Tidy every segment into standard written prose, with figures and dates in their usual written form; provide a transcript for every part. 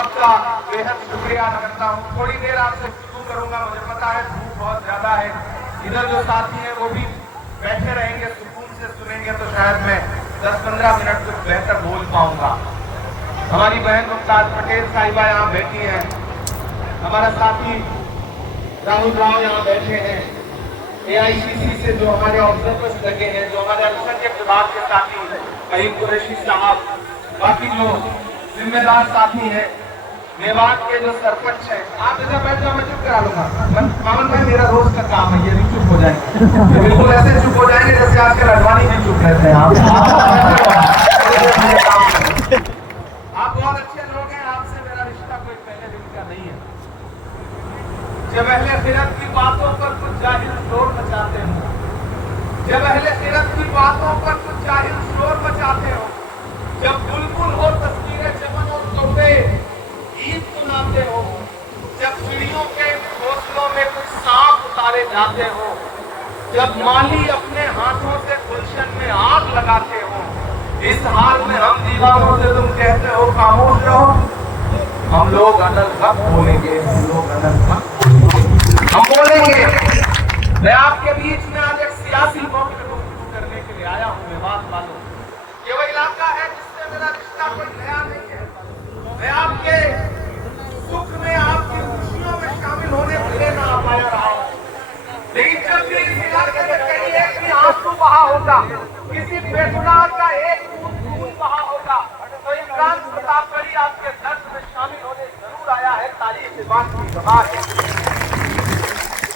आपका बेहद शुक्रिया अदा करता हूँ। थोड़ी देर आपसे शुरू करूंगा, मुझे पता है धूप बहुत ज्यादा है, इधर जो साथी हैं वो भी बैठे रहेंगे, सुकून से सुनेंगे तो शायद मैं 10-15 मिनट कुछ बेहतर बोल पाऊंगा। हमारी बहन मुमताज पटेल साहिबा यहाँ बैठी हैं, हमारा साथी राहुल राव यहाँ बैठे हैं, AICC से जो हमारे ऑब्जर्वर्स लगे हैं, जो हमारे अल्पसंख्यक विभाग के साथी करीम कुरैशी साहब, बाकी जो जिम्मेदार साथी हैं, मेवात के जो सरपंच हैं, आप इधर बैठ जाओ, मैं चुप करा लूंगा। मामन भाई मेरा रोज का काम है, ये भी चुप हो जाएंगे, ये बिल्कुल ऐसे चुप हो जाएंगे जैसे आजकल अडवाणी भी चुप रहते हैं। आप बहुत अच्छे लोग हैं, आपसे मेरा रिश्ता कोई पहले दिन का नहीं है। जब अहले खिरत की बातों पर कुछ जाहिल शोर मचाते हो, जब अहले खिरत की बातों पर कुछ जाहिल शोर मचाते हो, जब बुलबुल हो तस्वीरें चमन और तोड़े गीत सुनाते हो, जब चिड़ियों के घोंसलों में कुछ सांप उतारे जाते हो, जब माली अपने हाथों से गुलशन में आग लगाते हो, इस हाल में हम दीवानों से तुम कहते हो खामोश रहो। हम लोग अनल हक बोलेंगे, हम लोग अनल हक हम बोलेंगे। मैं आपके बीच में आज एक सियासी मौके को शुरू करने के लिए आया हूँ। मेवात वालों, ये वो इलाका है जिससे मेरा रिश्ता कोई नया नहीं है। मैं आपके सुख में, आपकी खुशियों में शामिल होने भले ना आ पाया रहा हूँ, लेकिन जब भी इस इलाके में कहीं एक भी आंसू बहा होगा, किसी बेगुनाह का एक खून बहा होगा, तो इमरान प्रताप गढ़ी आपके दर्द में शामिल होने जरूर आया है। तारीख इस बात की गवाह है।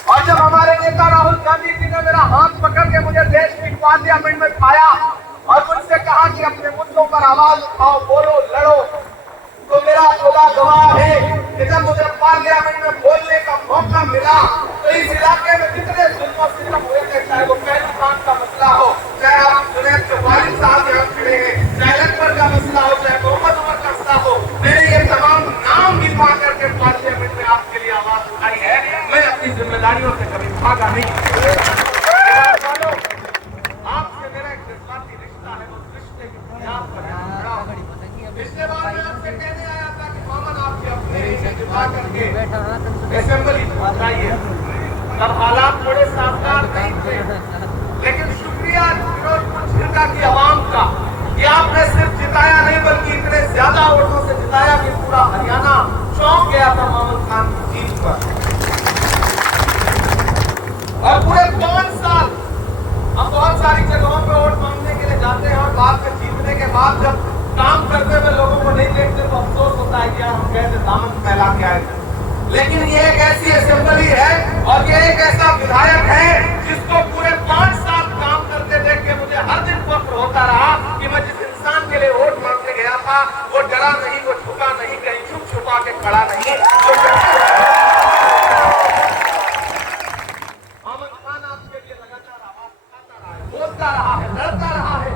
और जब हमारे नेता राहुल गांधी जी ने मेरा हाथ पकड़ के मुझे देश की पार्लियामेंट में पाया और मुझसे कहा कि अपने मुद्दों पर आवाज उठाओ, बोलो, लड़ो, तो मेरा खुदा गवाह है कि जब मुझे पार्लियामेंट में बोलने का मौका मिला तो इस इलाके में जितने जुल्म सितम हुए थे, चाहे वो पहलुखान का मसला हो, चाहे आप जुनैद के वालिद साहब यहाँ खड़े हैं, चाहे अकबर का मसला हो, चाहे मोहम्मद उमर का मसला हो, मैंने ये तमाम नाम गिनवा करके पार्लियामेंट में आपके लिए आवाज उठाई है। मैं अपनी जिम्मेदारियों से कभी भागा नहीं। आपसे मेरा एक जज्बाती रिश्ता है, उस रिश्ते की बुनियाद पर खड़ा हूं। पिछले बार मैं आपसे कहने आया था कि मोहम्मद आपके अपने जिता करके असेंबली पहुंचाइए, तब हालात थोड़े सावधान नहीं थे, लेकिन शुक्रिया फिरोजपुर झिरका की आवाम का कि आपने सिर्फ जिताया नहीं बल्कि इतने ज्यादा वोटों से जिताया कि पूरा हरियाणा चौंक गया था मोहम्मद खान की जीत पर। और पूरे 5 साल हम बहुत सारी जगहों पे वोट मांगने के लिए जाते हैं और बाद में जीतने के बाद जब काम करते हुए लोगों को नहीं देखते तो अफसोस होता है कि यार हम कैसे दामन फैला के आए थे। लेकिन ये एक ऐसी असेंबली है और ये एक ऐसा विधायक है जिसको पूरे 5 साल काम करते देख के मुझे हर दिन फख्र होता रहा कि मैं जिस इंसान के लिए वोट मांगने गया था वो डरा नहीं, वो झुका नहीं, कहीं छुप छुपा के खड़ा नहीं। मोहम्मद खान आपके लिए लगातार आवाज उठाता रहा है, बोलता रहा है, लड़ता रहा है।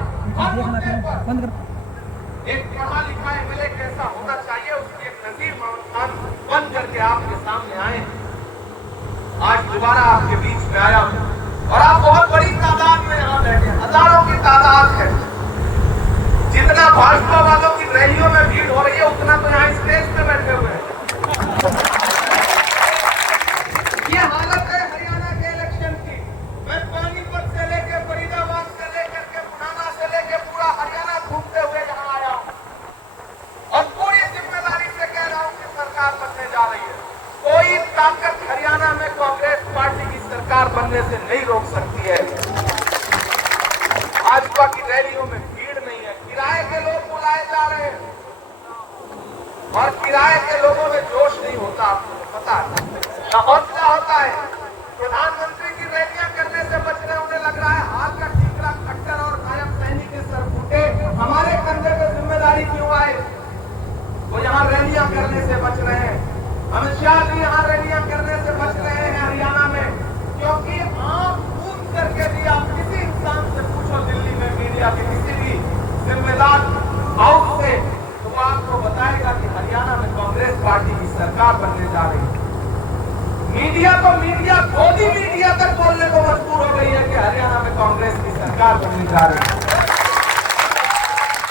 एक पढ़ा लिखा MLA कैसा होना चाहिए उसकी एक नजीर मोहम्मद खान बन करके आपके सामने आए। आज दोबारा आपके बीच में आया हूं और आप बहुत बड़ी तादाद में यहाँ बैठे, हजारों की तादाद है। जितना भाजपा वालों की रैलियों में भीड़ हो रही है उतना तो यहाँ स्टेज पे बैठे हुए हैं। ये हालत है हरियाणा के इलेक्शन की। मैं पानीपत से लेके फरीदाबाद से लेकर के बुनाना से लेके पूरा हरियाणा घूमते हुए यहाँ आया हूँ और पूरी जिम्मेदारी से कह रहा हूँ कि सरकार बनने जा रही है। कोई ताकत हरियाणा में कांग्रेस पार्टी की सरकार बनने से नहीं रोक सकती है। भाजपा की रैलियों में भीड़ नहीं है, किराए के लोग बुलाए जा रहे हैं और किराए के लोगों में जोश नहीं होता, आपको पता है ना, हौसला होता है। प्रधानमंत्री की रैलियां करने से बच रहे, उन्हें लग रहा है हाथ का ठीकरा खट्टर और नायब सैनिक के सर फूटे, हमारे कंधे पे जिम्मेदारी क्यों आए। वो यहाँ रैलियां करने से बच रहे हैं। अमित शाह जी यहाँ रैलियां करने से बच रहे हैं हरियाणा में, क्योंकि आप कूद करके भी आप किसी इंसान से पूछो दिल्ली में मीडिया के किसी भी जिम्मेदार हाउस से, तो वो आपको बताएगा कि हरियाणा में कांग्रेस पार्टी की सरकार बनने जा रही है। मीडिया तो मीडिया खुद ही मीडिया तक बोलने को मजबूर हो गई है कि हरियाणा में कांग्रेस की सरकार बनने जा रही है।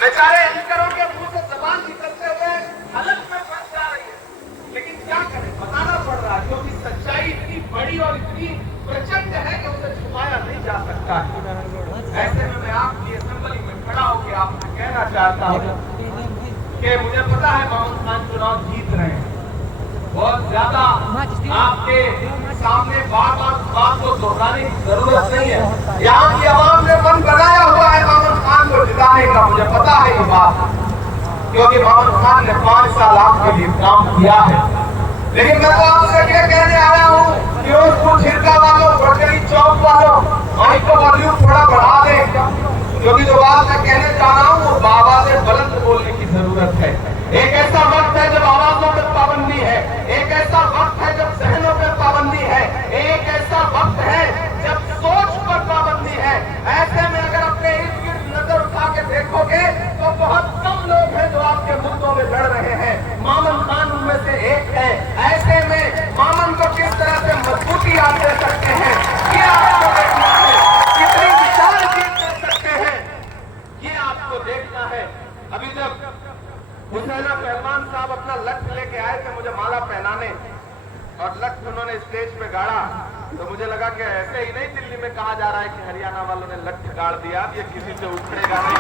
बेचारे एंकरों के मुंह से जबान निकलते हुए हलक में फंस जा रहे चाहता हूँ कि मुझे पता है मामून खान चुनाव जीत रहे हैं, बहुत ज्यादा आपके सामने बार बार बात को दोहराने की जरूरत नहीं है। यहाँ की आवाम ने मन बनाया हुआ है मामून खान को जिताने का, मुझे पता है ये बात, क्योंकि मामून खान ने 5 साल आपके लिए काम किया है। लेकिन मैं तो आपसे ये कहने आया हूँ कि उसको छिड़का वालों, बटरी चौक वालों, माइक को वॉल्यूम थोड़ा बढ़ा दें, क्योंकि जो बात मैं कहने जा रहा हूँ वो बाबा से बुलंद बोलने की जरूरत है। एक ऐसा वक्त है जब आवाजों पर पाबंदी है, एक ऐसा वक्त है जब जहनों पर पाबंदी है, एक ऐसा वक्त है जब सोच पर पाबंदी है। ऐसे में अगर अपने इर्द गिर्द नजर उठा के देखोगे तो बहुत कम लोग हैं जो आपके मुद्दों में लड़ रहे हैं। मामून खान उनमें से एक है। ऐसे में मामून को किस तरह से मजबूती आप दे सकते हैं, ये आपको देखना है। कितनी विशाल जीत दे सकते हैं, ये आपको देखना है। अभी जब हुसैना पहलवान साहब अपना लक्ष्य लेके आए थे मुझे माला पहनाने, और लक्ष्य उन्होंने स्टेज पे गाड़ा, तो मुझे लगा कि ऐसे ही नहीं दिल्ली में कहा जा रहा है कि हरियाणा वालों ने लक्ष्य गाड़ दिया, ये किसी से उखड़ेगा नहीं।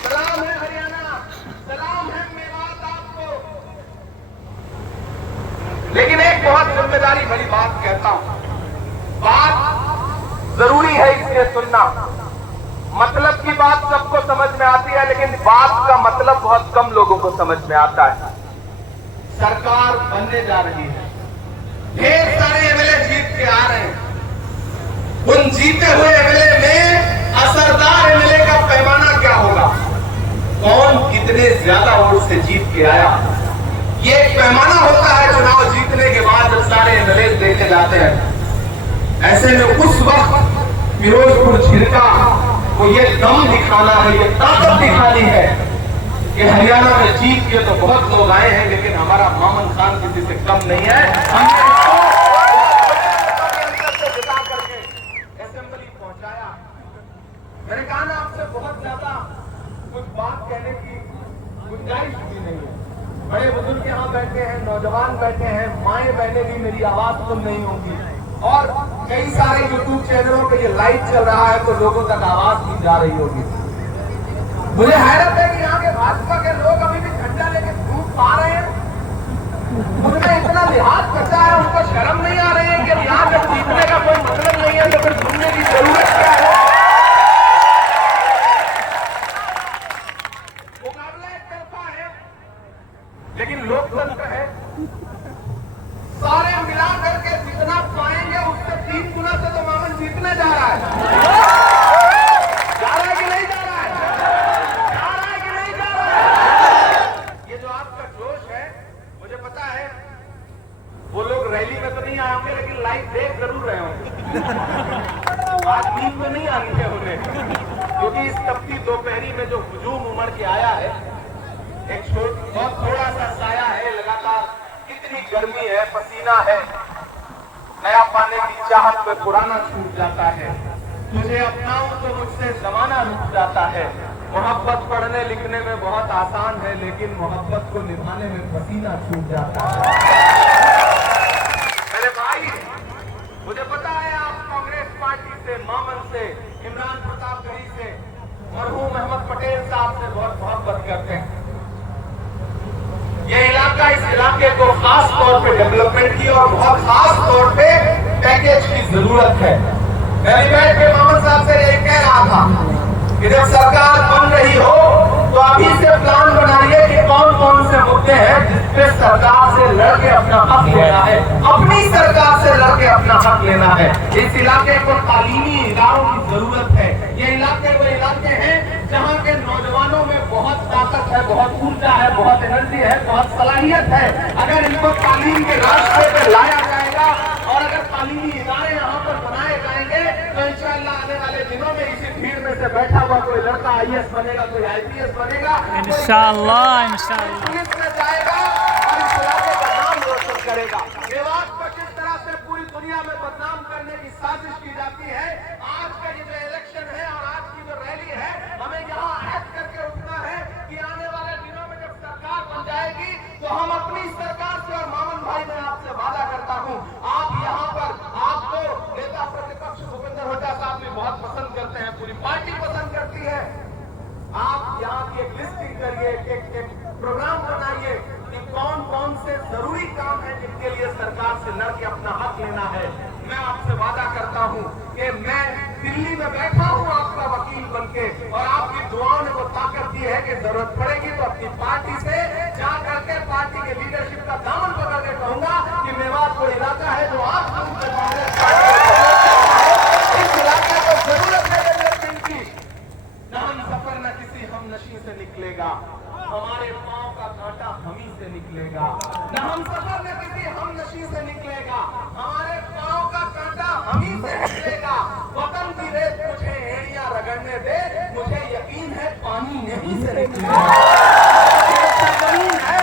सलाम है हरियाणा, सलाम है मेवात आपको। लेकिन एक बहुत जिम्मेदारी भरी बात कहता हूं, बात जरूरी है इसके सुनना। मतलब की बात सबको समझ में आती है, लेकिन बात का मतलब बहुत कम लोगों को समझ में आता है। सरकार बनने जा रही है, ढेर सारे एमएलए जीत के आ रहे हैं। उन जीते हुए एमएलए में असरदार एमएलए का पैमाना क्या होगा, कौन कितने ज्यादा वोट से जीत के आया, ये एक पैमाना होता है चुनाव जीतने के बाद जब सारे एमएलए देखे जाते हैं। ऐसे में उस वक्त फिरोजपुर छिड़का को ये दम दिखाना है, ये ताकत दिखानी है कि हरियाणा में जीत के तो बहुत लोग आए हैं, लेकिन हमारा मामून खान किसी से कम नहीं है। हमने इसको जिता करके असेंबली पहुंचाया। मैंने कहा ना आपसे बहुत ज्यादा कुछ बात कहने की गुंजाइश भी नहीं है। बड़े बुजुर्ग यहाँ बैठे हैं, नौजवान बैठे हैं, माएं बहनें भी मेरी आवाज सुन नहीं होंगी, और कई सारे यूट्यूब चैनलों पे ये लाइव चल रहा है तो लोगों तक आवाज भी जा रही होगी। मुझे हैरत है कि यहाँ के भाजपा के लोग अभी भी झंडा लेके घूम पा रहे हैं। उनमें इतना लिहाज बचा है, उनको शर्म नहीं आ रही है कि यहाँ जब जीतने का कोई मतलब नहीं है तो फिर घूमने की जरूरत क्या है। मुकाबला एक तरफा है, लेकिन लोकतंत्र है। सारे मिला करके जितना पाएंगे उससे 3 गुना से तो मामून जीतने जा रहा है। जा रहा है कि नहीं जा रहा है? जा रहा है कि नहीं जा रहा है? ये जो आपका जोश है, मुझे पता है वो लोग रैली में तो नहीं आए होंगे, लेकिन लाइव देख जरूर रहे होंगे। आज नींद में नहीं आनी है उन्हें, क्योंकि इस तपती दोपहरी में जो हुजूम उमड़ के आया है, एक बहुत थोड़ा सा साया है, लगातार इतनी गर्मी है, पसीना है, नया पाने की चाहत में पुराना छूट जाता है। तुझे अपनाऊं तो मुझसे जमाना रुक जाता है। मोहब्बत पढ़ने लिखने में बहुत आसान है, लेकिन मोहब्बत को निभाने में पसीना छूट जाता है। मेरे भाई, मुझे पता है आप कांग्रेस पार्टी से, मामून से, इमरान प्रतापगढ़ी से, मरहूम अहमद पटेल साहब से बहुत मोहब्बत करते हैं। ये इलाका, इस इलाके को खास तौर पे डेवलपमेंट की और बहुत खास तौर पे पैकेज की जरूरत है। मैं बैठ के मामून साहब से यही कह रहा था कि जब सरकार बन रही हो तो अभी से प्लान बनाइए कि कौन कौन से मुद्दे हैं जिसपे सरकार से लड़के अपना हक लेना है, अपनी सरकार से लड़के अपना हक लेना है। इस इलाके को तालीमी इदारों की जरूरत है। ये इलाके वो इलाके हैं जहाँ के नौजवानों में बहुत ताकत है, बहुत ऊर्जा है, बहुत एनर्जी है, बहुत सलाहियत है। अगर इनको तालीम के रास्ते पे लाया जाएगा और अगर तालीमी इदारे यहाँ पर बनाए जाएंगे तो इंशाअल्लाह आने वाले दिनों में इसी भीड़ में से बैठा हुआ कोई लड़का IAS बनेगा, कोई IPS बनेगा, इंशाअल्लाह पुलिस में जाएगा और इस इलाके का नाम रोशन करेगा। मेवात को जिस तरह से पूरी दुनिया में बदनाम करने की साजिश की जाती है, आज का ये जो इलेक्शन है और आज की जो रैली है, हमें यहाँ ऐड करके उठना है कि आने वाले दिनों में जब सरकार बन जाएगी तो हम अपनी सरकार से, और मामून भाई मैं आपसे वादा करता हूँ, आप यहाँ पर आपको नेता प्रतिपक्ष भूपेंद्र हुड्डा साहब भी बहुत पसंद करते हैं, पूरी पार्टी पसंद करती है, लिस्टिंग करिए, एक प्रोग्राम बनाइए कि कौन कौन से जरूरी काम है जिनके लिए सरकार से लड़ के अपना हक लेना है। मैं आपसे वादा करता हूं कि मैं दिल्ली में बैठा हूं आपका वकील बनके, और आपकी दुआओं ने वो ताकत दी है कि जरूरत पड़ेगी तो अपनी पार्टी से जा करके पार्टी के लीडरशिप का दामन पकड़ के कहूंगा कि मेवात वो इलाका है जो आप लोग कांग्रेस पार्टी इस इलाके को जरूरत है डेवलपमेंट की। न हम सफर न किसी हम नशी से निकलेगा, हमारे पांव का कांटा हम ही से निकलेगा। न हम सफर न किसी हम नशी से निकलेगा, हमारे पांव का कांटा हम ही से निकलेगा। वतन की रेत मुझे एड़ियां रगड़ने दे, मुझे यकीन है पानी नहीं से निकलेगा। जमीन है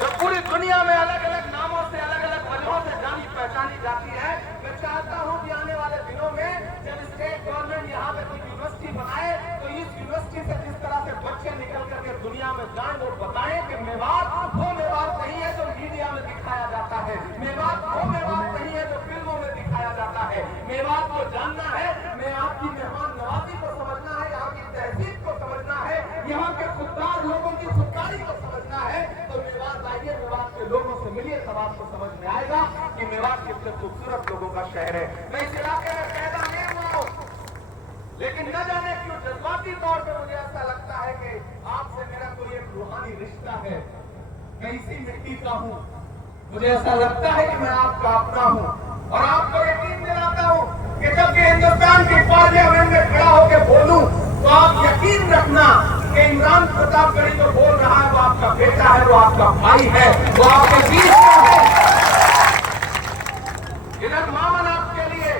जो पूरी दुनिया में अलग अलग नामों से अलग अलग वजहों से जानी पहचानी जाती है। मैं चाहता हूं कि आने वाले दिनों में जब स्टेट गवर्नमेंट यहाँ पे कोई यूनिवर्सिटी बनाए तो इस यूनिवर्सिटी से जिस तरह से बच्चे निकल करके दुनिया में जाएं और बताएं कि मेवात वो मेवात नहीं है जो मीडिया में दिखाया जाता है, मेवात वो मेवात नहीं है जो फिल्मों में दिखाया जाता है। मेवात को जानना है, मैं आपकी मेहमान नवाजी को समझना है, यहाँ की तहजीब को समझना है, यहाँ के खुददार लोगों की खुददारी को समझना है। तो मेवात आइए, मेवात के लोगों से मिलिए, तब आपको समझ में आएगा कि मेवात कितने खूबसूरत लोगों का शहर है। मैं इस इलाके में पैदा नहीं हुआ हूं, लेकिन न जाने क्यों जज्बाती तौर पर मुझे ऐसा लगता है कि आपसे मेरा कोई एक रूहानी रिश्ता है। मैं इसी मिट्टी का हूं, मुझे ऐसा लगता है कि मैं आपका अपना हूं, और आपको यकीन दिलाता हूं कि जब भी हिंदुस्तान की पार्लियामेंट में खड़ा होकर बोलूं तो आप यकीन रखना कि इमरान प्रतापगढ़ी जो बोल रहा है वो आपका बेटा है, वो आपका भाई है, वो आपके बीच में है। इधर मामन आपके लिए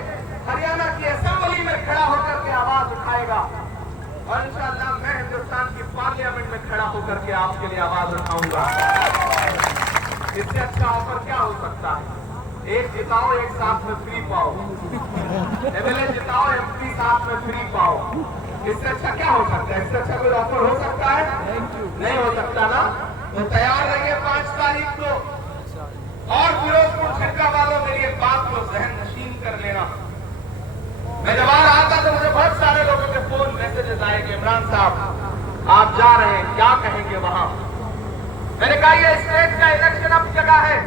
हरियाणा की असेंबली में खड़ा होकर के आवाज उठाएगा, और इंशाअल्लाह मैं हिंदुस्तान की पार्लियामेंट में खड़ा होकर के आपके लिए आवाज उठाऊंगा। इससे अच्छा ऑफर क्या हो सकता है? एक जिताओ, एक साथ में फ्री पाओ, एमएलए जिताओ, एमपी साथ में फ्री पाओ। इससे अच्छा क्या हो सकता है? इससे अच्छा कोई ऑफर हो सकता है? नहीं हो सकता ना। तो तैयार रहिए 5 तारीख को, और फिरोजपुर छिटका वालों मेरी एक बात को जहन नशीन कर लेना। मैं जब आ रहा था तो मुझे बहुत सारे लोगों के फोन मैसेजेस आए कि इमरान साहब आप जा रहे हैं, क्या कहेंगे वहां? मैंने कहा ये स्टेट का इलेक्शन अपनी जगह है,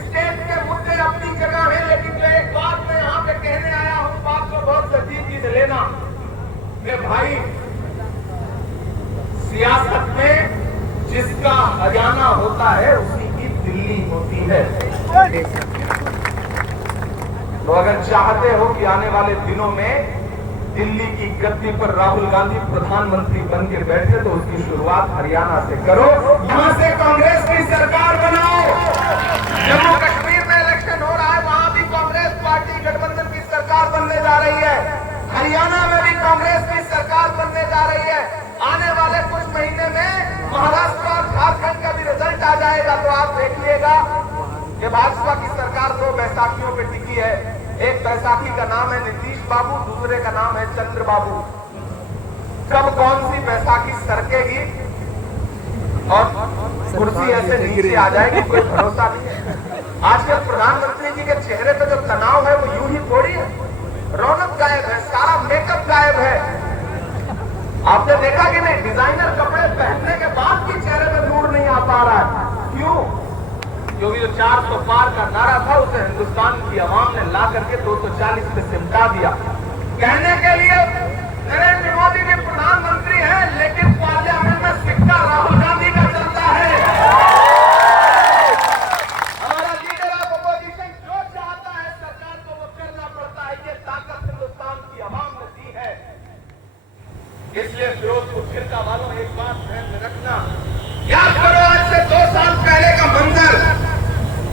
स्टेट के मुद्दे अपनी जगह है, लेकिन जो एक बात मैं यहाँ पे कहने आया हूँ, बात को बहुत संजीदगी से लेना। मेरे भाई, सियासत में जिसका हरियाणा होता है उसी की दिल्ली होती है। तो अगर चाहते हो कि आने वाले दिनों में दिल्ली की गद्दी पर राहुल गांधी प्रधानमंत्री बन के बैठे तो उसकी शुरुआत हरियाणा से करो, यहां से कांग्रेस की सरकार बनाओ। जम्मू कश्मीर में इलेक्शन हो रहा है, वहां भी कांग्रेस पार्टी गठबंधन की सरकार बनने जा रही है, हरियाणा में भी कांग्रेस की सरकार बनने जा रही है। आने वाले कुछ महीने में महाराष्ट्र और झारखंड का भी रिजल्ट आ जाएगा, तो आप देखिएगा कि भाजपा की सरकार 2 बैसाखियों पे टिकी है। एक बैसाखी का नाम है नीतीश बाबू, दूसरे का नाम है चंद्रबाबू। कब कौन सी बैसाखी सरकेगी और कुर्सी ऐसे नीचे आ जाएगी, कोई भरोसा नहीं है। आजकल प्रधानमंत्री जी के चेहरे पे जो तनाव है वो यूं ही थोड़ी है, रौनक गायब है, सारा मेकअप गायब है। आपने देखा कि नहीं, डिजाइनर कपड़े पहनने के बाद भी चेहरे पे नूर नहीं आ पा रहा है। क्यों? क्योंकि जो 400 पार का नारा था उसे हिंदुस्तान की आवाम ने ला करके 240 पे सिमटा दिया। कहने के लिए नरेंद्र मोदी जी प्रधानमंत्री हैं, लेकिन पार्लियामेंट में सिक्का राहुल गांधी का चलता है। हमारा लीडर ऑफ अपोजिशन जो चाहता है सरकार को वो करना पड़ता है, ये ताकत हिंदुस्तान की आवाम ने दी है। इसलिए फिरोजपुर छिटका वालों एक बात ध्यान में रखना, याद करो आज से 2 साल पहले का मंजर,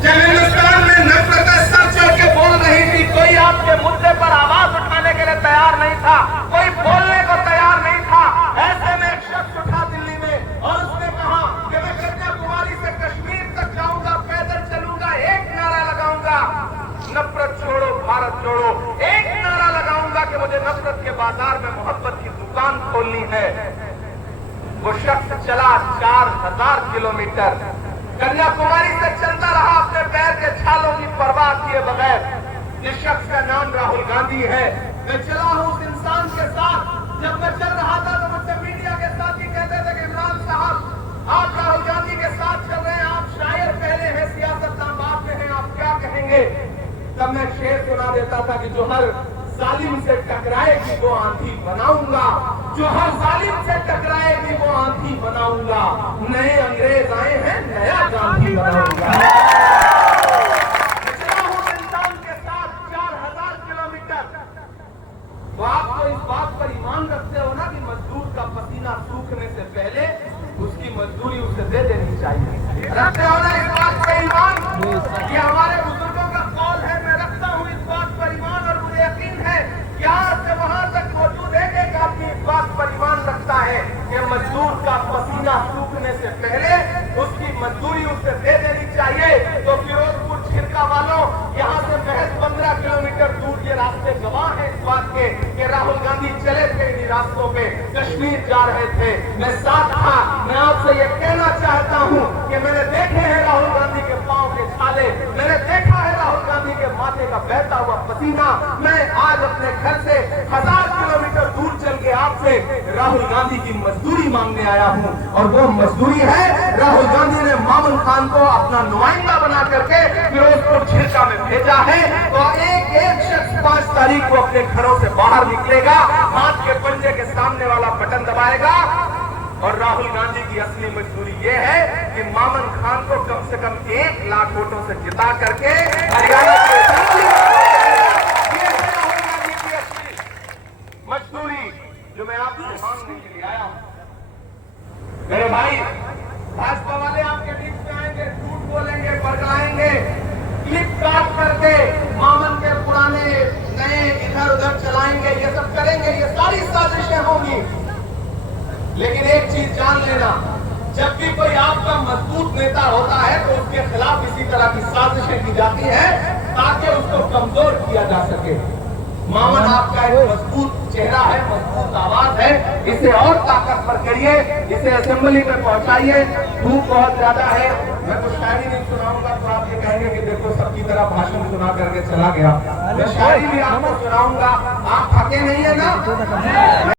जब हिंदुस्तान में नफरतें सर चढ़ के बोल रही थी, कोई आपके मुद्दे पर आवाज उठाने के लिए तैयार नहीं था, कोई बोलने को तैयार नहीं था। ऐसे में एक शख्स उठा दिल्ली में और उसने कहा कि मैं कन्याकुमारी से कश्मीर तक जाऊंगा, पैदल चलूंगा, एक नारा लगाऊंगा, नफरत छोड़ो भारत जोड़ो। एक नारा लगाऊंगा कि मुझे नफरत के बाजार में मोहब्बत की दुकान खोलनी है। वो शख्स चला 4000 किलोमीटर, कन्याकुमारी से चलता रहा अपने पैर के छालों की परवाह किए बगैर। जिस शख्स का नाम राहुल गांधी है, मैं चला हूं उस इंसान के साथ। जब मैं चल रहा था तो मुझसे मीडिया के साथ ही कहते थे कि इमरान साहब सुना देता था कि जो हर जालिम से टकराएगी वो आंधी बनाऊंगा, जो हर जालिम से टकराएगी वो आंधी बनाऊंगा, नए अंग्रेज आए हैं नया गांधी बनाऊंगा। चला हूं इंसान के साथ 4000 किलोमीटर। तो आप तो इस बात पर ईमान रखते हो ना कि मजदूर का पसीना सूखने से पहले उसकी मजदूरी उसे दे देनी चाहिए। रखते हो ना इस बात पर ईमान? ये हमारे बुजुर्गों का कौल है, मैं रखता हूँ इस बात पर ईमान और मुझे यकीन है कि आज से वहां तक मौजूद एक आदमी इस बात पर ईमान रखता है कि मजदूर का पसीना सूखने से पहले उसकी मजदूरी उसे दे देनी चाहिए। तो फिरोजपुर छिरका वालों, यहाँ से महज 15 किलोमीटर दूर ये रास्ते गवाह है इस बात के कि राहुल गांधी चले थे इन्हीं रास्तों पे, कश्मीर जा रहे थे, मैं साथ था। मैं आपसे ये कहना चाहता हूँ कि मैंने देखे हैं राहुल गांधी के पांव के छाले, मैंने देखा है राहुल गांधी के माथे का बहता हुआ पसीना। मैं आज अपने घर से 1000 किलोमीटर दूर चल के आपसे राहुल गांधी की मजदूरी मांगने आया हूँ, और वो मजदूरी है राहुल गांधी ने मामून खान को अपना नुमाइंदा बना करके फिरोजपुर छिरका में भेजा है। तो एक शख्स 5 तारीख को अपने घरों से बाहर निकलेगा, हाथ के पंजे के सामने वाला बटन दबाएगा, और राहुल गांधी की असली मजदूरी ये है कि मामून खान को कम से कम 1 लाख वोटों से जिता करके हरियाणा के मजदूरी जो मैं आपसे मांगने के लिए आया हूं। मेरे भाई, भाजपा वाले आपके बीच में आएंगे, झूठ बोलेंगे, बरगलाएंगे, क्लिप काट करके मामन के पुराने नए इधर उधर चलाएंगे, ये सब करेंगे, ये सारी साजिशें होंगी। लेकिन एक चीज जान लेना, जब भी कोई आपका मजबूत नेता होता है तो उसके खिलाफ इसी तरह की साजिशें की जाती है ताकि उसको कमजोर किया जा सके। मामन आपका एक मजबूत चेहरा है, मजबूत आवाज है, इसे और ताकतवर करिए, इसे असेंबली में पहुंचाइए। धूप बहुत ज्यादा है, मैं कुछ शायरी नहीं सुनाऊंगा तो आप ये कहेंगे कि देखो सबकी तरह भाषण सुना करके चला गया। मैं शायरी भी आपको सुनाऊंगा, आप थके नहीं है ना?